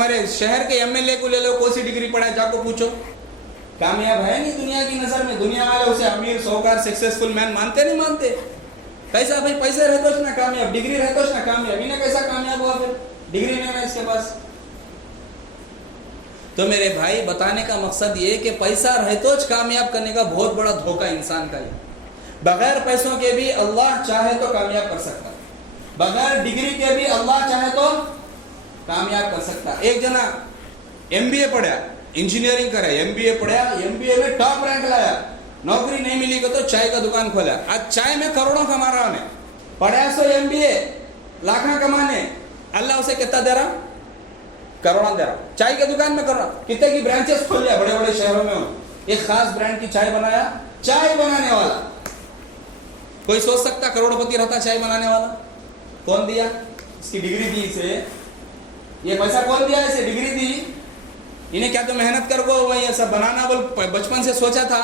हमारे शहर के एमएलए को ले लो, कौन सी डिग्री पढ़ा है, जाको पूछो, कामयाब है नहीं दुनिया की नजर में। दुनिया वाले उसे अमीर, साहूकार, सक्सेसफुल मैन मानते नहीं मानते। कैसा भाई, पैसे रहते ना कामयाब, डिग्री रहते ना कामयाब, इन्हें कैसा कामयाब हुआ फिर, डिग्री नहीं है इसके पास। तो मेरे भाई बताने का मकसद ये कि पैसा रहते कामयाब करने का बहुत बड़ा धोखा इंसान का है। बगैर पैसों के भी अल्लाह चाहे तो कामयाब कर सकता, बगैर डिग्री के भी अल्लाह चाहे तो कामयाब कर सकता। एक जना एमबीए पढ़ा, इंजीनियरिंग करे, एमबीए पढ़ा, एमबीए में टॉप रैंक लाया, नौकरी नहीं मिली तो चाय का दुकान खोला, आज चाय में करोड़ों कमा रहा है। पढ़ा सो एमबीए, लाखों कमाने, अल्लाह उसे कितना दे रहा, करोड़ों दे रहा। चाय की दुकान में कर रहा, कितने की ब्रांचेस खोल लिया बड़े बड़े शहरों में, एक खास ब्रांड की चाय बनाया, चाय बनाने वाला। कोई सोच सकता करोड़पति रहता चाय बनाने वाला? कौन दिया इसकी डिग्री दी इसे, ये पैसा कौन दिया इसे, डिग्री दी इन्हें? क्या तो मेहनत कर को वही ऐसा बनाना बोल बचपन से सोचा था?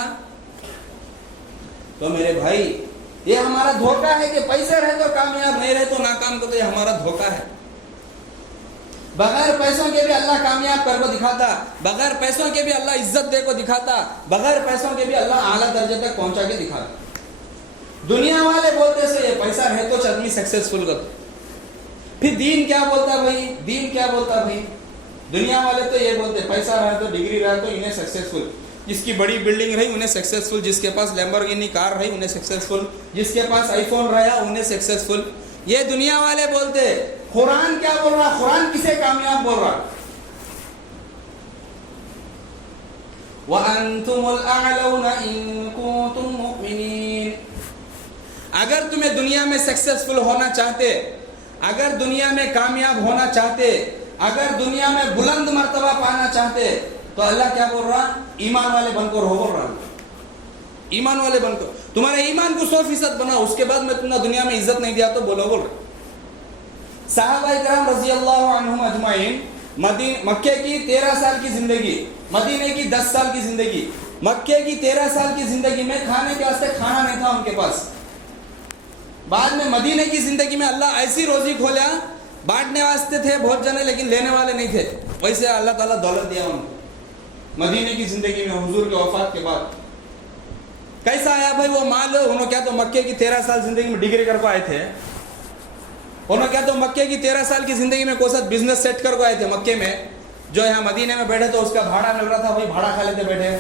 तो मेरे भाई ये हमारा धोखा है कि पैसे रहे तो कामयाब, नहीं रहे तो नाकाम, तो ये हमारा धोखा है। बगैर पैसों के भी अल्लाह कामयाब कर को दिखाता, बगैर पैसों के भी अल्लाह इज्जत दे को दिखाता, बगैर पैसों के भी अल्लाह आला दर्जे तक पहुंचा के दिखाता। दुनिया वाले बोलते से ये पैसा रहे तो आदमी सक्सेसफुल कर, फिर दीन क्या बोलता भाई, दीन क्या बोलता भाई? दुनिया वाले तो ये बोलते पैसा रहे तो, डिग्री रहे तो इन्हें सक्सेसफुल, जिसकी बड़ी बिल्डिंग रही उन्हें सक्सेसफुल, जिसके पास लैम्बोर्गिनी कार रही उन्हें सक्सेसफुल, जिसके पास आईफोन रहा उन्हें सक्सेसफुल। ये दुनिया वाले बोलते। कुरान क्या बोल रहा, कुरान किसे कामयाब बोल रहा? व अंतुमुल अअलौना इन कुंतुम मुमिनीन। अगर तुम्हें दुनिया में सक्सेसफुल होना चाहते, अगर दुनिया में कामयाब होना चाहते, अगर दुनिया में बुलंद मर्तबा पाना चाहते, तो अल्लाह क्या बोल रहा, ईमान वाले बनकर हो बोल रहा। ईमान वाले बनकर, तुम्हारे ईमान को 100% बनाओ, उसके बाद मैं तुम्हें दुनिया में इज्जत नहीं दिया तो बोलो बोल रहे। सहाबाए किराम रज़ी अल्लाहु अन्हुम अजमाइन, मक्के की 13 साल की जिंदगी, मदीने की 10 साल की जिंदगी, मक्के की 13 साल की जिंदगी में खाने के वास्ते खाना नहीं था उनके पास। बाद में मदीने की जिंदगी में अल्लाह ऐसी रोजी खोला, बांटने वास्ते थे बहुत जने लेकिन लेने वाले नहीं थे, वैसे अल्लाह ताला दौलत दिया उनको मदीने की जिंदगी में हुजूर के वफात के बाद। कैसा आया भाई वो माल? उन्होंने क्या तो मक्के की 13 साल जिंदगी में डिग्री कर को आए थे, उन्होंने क्या तो मक्के की 13 साल की जिंदगी में कोई सा बिजनेस सेट कर को आए थे मक्के में, जो यहाँ मदीने में बैठे तो उसका भाड़ा मिल रहा था, भाई भाड़ा खा लेते बैठे।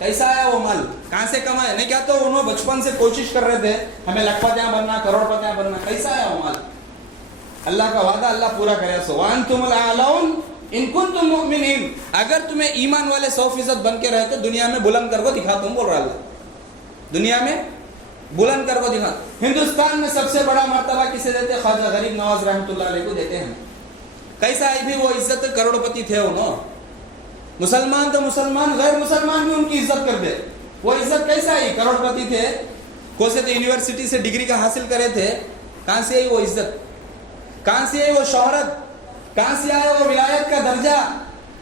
कैसा आया वो माल, कहां से कमाया? नहीं क्या तो उन्होंने बचपन से कोशिश कर रहे थे हमें लखपतियां बनना, करोड़पतियां बनना। कैसा आया वो माल? अल्लाह का वादा अल्लाह पूरा करे। सो वांतुमुल अअलौन इन कुंतुम मुमिनीन, अगर तुम्हें ईमान वाले 100% बन के रहे तो दुनिया में बुलंद कर को दिखा, तुम बोल रहा अल्लाह दुनिया में बुलंद कर को दिखा। हिंदुस्तान में सबसे बड़ा मर्तबा किसे देते? ख्वाजा गरीब नवाज रहमतुल्लाह अलैह को देते हैं। कैसा आई भी वो इज्जत, करोड़पति थे उन्होंने, मुसलमान तो मुसलमान, गैर मुसलमान भी उनकी इज्जत कर दे। वो इज्जत कैसा आई? करोड़पति थे, कौन से तो यूनिवर्सिटी से डिग्री का हासिल करे थे, कहां से आई वो इज्जत, कहां से आई वो शोहरत, कहां से आया वो विलायत का दर्जा,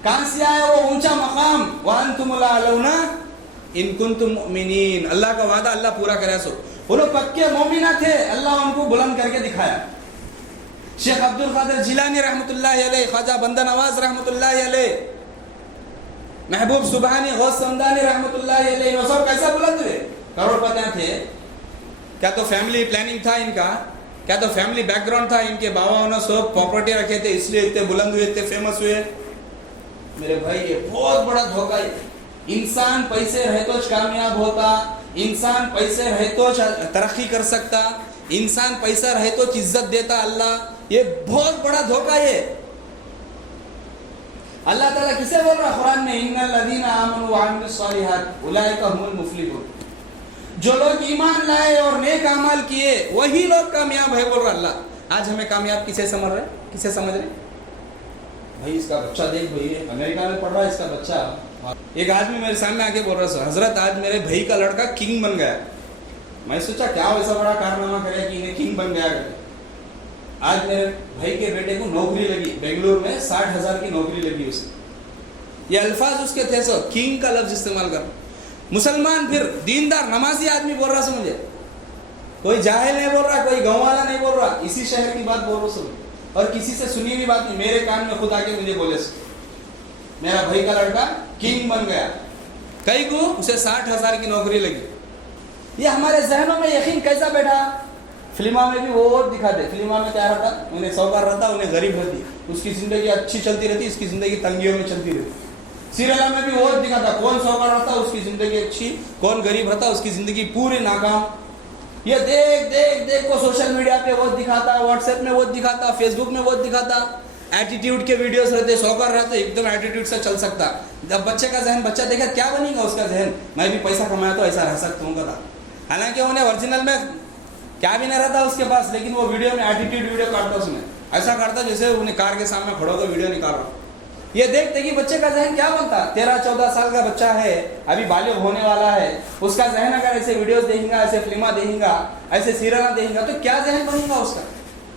कहां से आया वो ऊंचा मकाम? व अंतुमुल अअलौना इन कुंतुम मुमिनीन। अल्लाह का वादा अल्लाह पूरा करे। सो वो लोग पक्के मोमिना थे, अल्लाह उनको बुलंद करके दिखाया। शेख अब्दुल कादिर जिलानी रहमतुल्लाह अलैह, ख्वाजा बंदा नवाज रहमतुल्लाह अलैह, महबूब सुबहानी, गौस समदानी रहमतुल्लाह अलैह, वो सब कैसा बुलंद हुए? करोड़पति थे। क्या तो फैमिली प्लानिंग था इनका, क्या तो फैमिली बैकग्राउंड था, इनके बाबा ने सब प्रॉपर्टी रखे थे इसलिए इतने बुलंद हुए, इतने फेमस हुए। मेरे भाई ये बहुत बड़ा धोखा है। इंसान पैसे रहे तो कामयाब होता, इंसान पैसे रहे तो तरक्की कर सकता, इंसान पैसा रहे तो इज्जत देता अल्लाह। ये बहुत बड़ा धोखा है। अल्लाह ताला किसे बोल रहा कुरान में? इन्नल लज़ीना आमनू व अमिलुस सालिहात उलाइका हुमुल मुफ्लिहून। जो लोग ईमान लाए और नेक अमल किए वही लोग कामयाब है बोल रहा अल्लाह। आज हमें कामयाब किसे समझ रहे, किसे समझ रहे? भाई इसका बच्चा देख, भाई अमेरिका में पढ़ रहा है इसका बच्चा। एक आदमी मेरे सामने आके बोल रहा है, हजरत आज मेरे भाई का लड़का किंग बन गया। मैं सोचा क्या वैसा बड़ा कारनामा करे कि इन्हें किंग बन गया। आज मेरे भाई के बेटे को नौकरी लगी, बेंगलुरु में 60,000 की नौकरी लगी उसे। ये अल्फाज उसके थे, सो किंग का लफ्ज इस्तेमाल कर। मुसलमान फिर दीनदार नमाजी आदमी बोल रहा मुझे, कोई जाहिल नहीं बोल रहा, कोई गाँव वाला नहीं बोल रहा, इसी शहर की बात बोल रहा। और किसी से सुनी हुई बात नहीं, मेरे कान में खुद आके मुझे बोले मेरा भाई का लड़का किंग बन गया, कई को उसे 60,000 की नौकरी लगी। ये हमारे जहनों में यकीन कैसा बैठा? फिल्मा में भी वो दिखाते, फिल्मा में क्या रहता, उन्हें सौकार रहता, उन्हें गरीब रहती, उसकी ज़िंदगी अच्छी चलती रहती, इसकी ज़िंदगी तंगियों में चलती रहती। सीरियल में भी वो दिखाता, कौन सौकार रहता उसकी ज़िंदगी अच्छी, कौन गरीब रहता उसकी ज़िंदगी पूरी नाकाम। ये देख देख देख को सोशल मीडिया पे वो दिखाता, व्हाट्सएप में वो दिखाता, फेसबुक में वो दिखाता, एटीट्यूड के वीडियोस रहते, सौकर रहते, एकदम एटीट्यूड से चल सकता। जब बच्चे का जहन, बच्चा देखा क्या बनेगा उसका जहन, मैं भी पैसा कमाया तो ऐसा रह सकता हूँ कदा। हालांकि उन्हें ओरिजिनल में क्या भी नहीं रहता उसके पास, लेकिन वो वीडियो में एटीट्यूड वीडियो काटता, उसमें ऐसा करता जैसे उन्हें कार के सामने खड़ो तो वीडियो निकाल रहा। ये देखते कि बच्चे का जहन क्या बनता। 13-14 साल का बच्चा है, अभी बालिग होने वाला है, उसका जहन अगर ऐसे वीडियोस देखेगा, ऐसे फिल्मा देखेगा, ऐसे सीरियल देखेगा तो क्या जहन बनेगा उसका?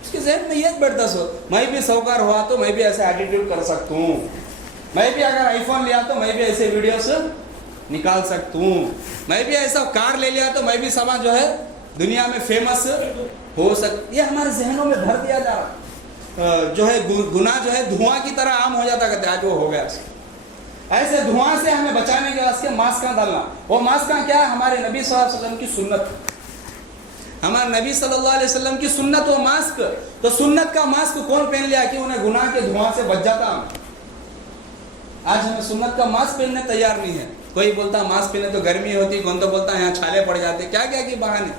उसके जहन में ये बैठता सो, मैं भी सौकार हुआ तो मैं भी ऐसा एटीट्यूड कर सकता हूँ, मैं भी अगर आईफोन लिया तो मैं भी ऐसे वीडियोस निकाल सकता हूँ, मैं भी ऐसा कार ले लिया तो मैं भी समाज जो है दुनिया में फेमस हो सकता। ये हमारे जहनों में भर दिया जा रहा, जो है गुनाह जो है धुआं की तरह आम हो जाता, कहते आज वो हो गया। ऐसे धुआं से हमें बचाने के वास्ते मास्क का डालना, वो मास्क का क्या? हमारे नबी सल्लल्लाहु अलैहि वसल्लम की सुन्नत, हमारे नबी सल्लल्लाहु अलैहि वसल्लम की सुन्नत, वो मास्क। तो सुन्नत का मास्क कौन पहन लिया कि उन्हें गुनाह के धुआं से बच जाता। आज हमें सुन्नत का मास्क पहनने तैयार नहीं है। कोई बोलता मास्क पहने तो गर्मी होती, कौन तो बोलता यहाँ छाले पड़ जाते, क्या क्या की बहाने।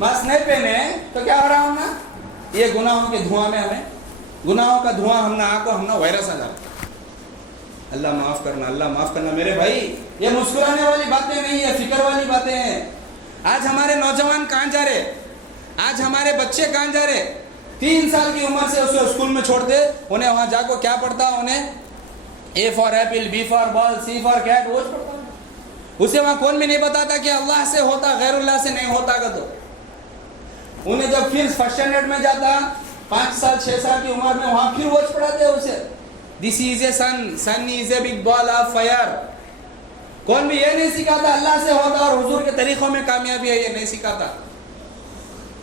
मास्क नहीं पहने तो क्या हो रहा होगा? ये गुनाहों के धुआं में हमें, गुनाहों का धुआं हमने आँखों हमने वायरस आ जाता। अल्लाह माफ़ करना, अल्लाह माफ़ करना। मेरे भाई ये मुस्कुराने वाली बातें नहीं है, फिक्र वाली बातें हैं। आज हमारे नौजवान कहाँ जा रहे, आज हमारे बच्चे कहाँ जा रहे? 3 साल की उम्र से उसे स्कूल में छोड़ते, उन्हें वहाँ जाकर क्या पढ़ता? उन्हें A for apple, B for ball, C for cat वो पढ़ता। उसे वहाँ कौन भी नहीं बताता कि अल्लाह से होता, गैरुल्लाह से नहीं होता का। तो उन्हें जब फिर फर्स्ट स्टैंडर्ड में जाता, 5 साल 6 साल की उम्र में, वहाँ फिर वॉच पढ़ाते हैं उसे, this is a sun, sun is a big ball of fire. कौन भी ये नहीं सिखाता अल्लाह से होता और हुजूर के तरीकों में कामयाबी है, ये नहीं सिखाता।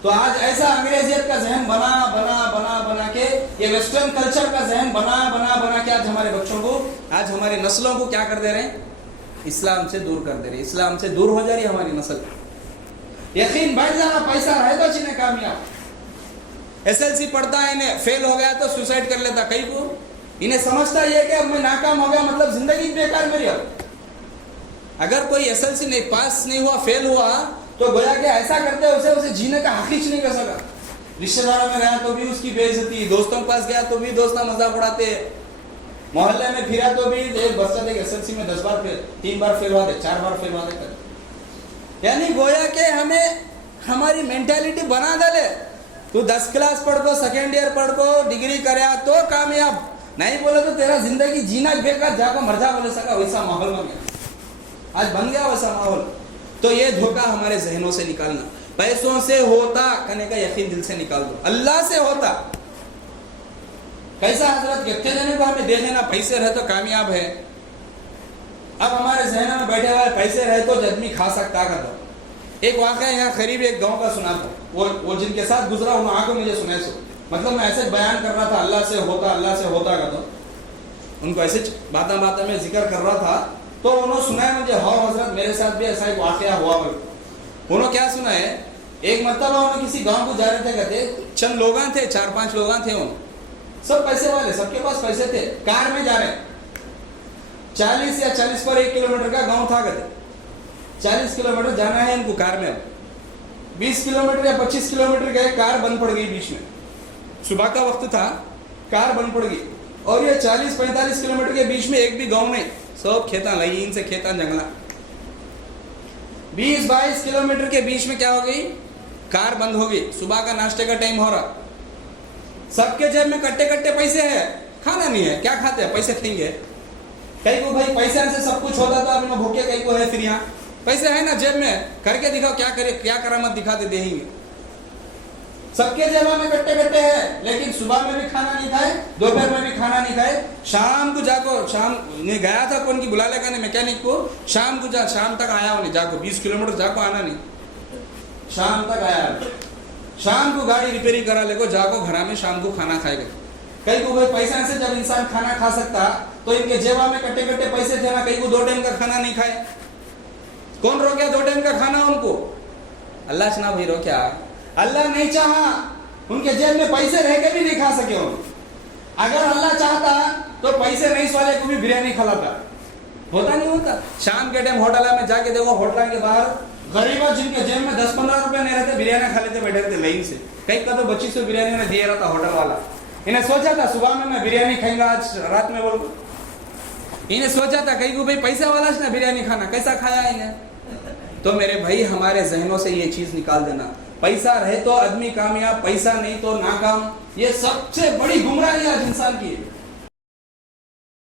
तो आज ऐसा अंग्रेजियत का जहन बना बना बना बना के, ये वेस्टर्न कल्चर का जहन बना बना बना के आज हमारे बच्चों को, आज हमारी नस्लों को क्या कर दे रहे हैं? इस्लाम से दूर कर दे रहे। इस्लाम से दूर हो जा रही है हमारी नस्ल। यकीन बैठ जाना, पैसा रहे तो चीने कामयाब। SLC पढ़ता है, इन्हें फेल हो गया तो सुसाइड कर लेता। कई को इन्हें समझता ये कि अब मैं नाकाम हो गया, मतलब जिंदगी बेकार मेरी। अगर कोई SLC नहीं पास नहीं हुआ, फेल हुआ, तो गोया कि ऐसा करते उसे जीने का हक ही नहीं कर सका। रिश्तेदारों में गया तो भी उसकी बेइज्जती, दोस्तों के पास गया तो भी दोस्त मजाक उड़ाते, मोहल्ले में फिरा तो भी एक बच्चा देख SLC में 10 बार फेल, 3 बार फेल हुआ थे, 4 बार फेल हुआ थे। यानी गोया के हमें हमारी मेंटालिटी बना डाले, तू 10 क्लास पढ़ को, सेकेंड ईयर पढ़ को, डिग्री करे तो कामयाब, नहीं बोले तो तेरा जिंदगी जीना बेकार, जाकर मर जा बोले सका। वैसा माहौल बन गया, आज बन गया वैसा माहौल। तो ये धोखा हमारे जहनों से निकालना, पैसों से होता कहने का यकीन दिल से निकाल दो, अल्लाह से होता। कैसा हजरत व्यक्ति देने को हमें दे देना, पैसे रहे तो कामयाब है। अब हमारे जहन में बैठे हुए पैसे रहे तो आदमी खा सकता का। तो एक वाक़या यहाँ करीब एक गांव का सुना था, वो जिनके साथ गुजरा उन्होंने आगे मुझे सुनाए सो, मतलब मैं ऐसे बयान कर रहा था अल्लाह से होता, अल्लाह से होता का। तो उनको ऐसे बातें बातें में जिक्र कर रहा था, तो उन्होंने सुनाया मुझे, हाँ हजरत मेरे साथ भी ऐसा एक वाक़या हुआ। उन्होंने क्या सुना है, एक मरतबा उन्होंने किसी गाँव को जा रहे थे, कहते चंद लोग थे, 4-5 लोग थे, उन सब पैसे वाले, सबके पास पैसे थे, कार में जा रहे, 40 या 40 पर 1 किलोमीटर का गांव था। कहते 40 किलोमीटर जाना है इनको कार में। अब 20 किलोमीटर या 25 किलोमीटर गए, कार बंद पड़ गई बीच में, सुबह का वक्त था, कार बंद पड़ गई। और ये 40-45 किलोमीटर के बीच में एक भी गांव नहीं, सब खेता लाइन से खेता जंगला। 20-22 किलोमीटर के बीच में क्या हो गई, कार बंद हो गई। सुबह का नाश्ते का टाइम हो रहा, सबके जेब में कट्टे कट्टे पैसे है, खाना नहीं है, क्या खाते हैं, पैसे खाएंगे। कई को भाई पैसे से सब कुछ होता था, अभी भूखे कई को है, फिर यहाँ पैसे है ना जेब में, करके दिखाओ, क्या करे, क्या करामत दिखाते देंगे। सबके जेब में कट्टे कट्टे है, लेकिन सुबह में भी खाना नहीं खाए, दोपहर में भी खाना नहीं खाए, शाम को जाको, शाम ने गया था कौन की बुला लेगा नहीं मैकेनिक को, शाम को जा, शाम तक आया उन्हें जाको, 20 किलोमीटर जाको आना नहीं, शाम तक आया। शाम को गाड़ी रिपेयरिंग करा लेगो, जाको घर में शाम को खाना खाएगा। कई को भाई पैसा से जब इंसान खाना खा सकता तो इनके जेबा में कट्टे कट्टे पैसे थे ना, कई को 2 टाइम का खाना नहीं खाए। कौन रोक गया 2 टाइम का खाना उनको? अल्लाह से ना भाई रोक्या, अल्लाह नहीं चाहा, उनके जेब में पैसे रह के भी नहीं खा सके उन। अगर अल्लाह चाहता तो पैसे रईस वाले को भी बिरयानी खिलाता, होता नहीं होता। शाम के टाइम होटल में जाके देखो, होटल के बाहर गरीब जिनके जेब में 10-15 रुपए नहीं रहते, बिरयानी खा लेते बैठे रहते लाइन से। कई का तो 2500 बिरयानी ने दिया रहता होटल वाला। इन्हें सोचा था सुबह में मैं बिरयानी खाऊंगा, आज रात में बोल, इन्हें सोचा था कहीं को भाई पैसा वाला से ना बिरयानी खाना, कैसा खाया इन्हें? तो मेरे भाई हमारे जहनों से ये चीज निकाल देना, पैसा रहे तो आदमी कामयाब, पैसा नहीं तो नाकाम। ये सबसे बड़ी गुमराही आज इंसान की है।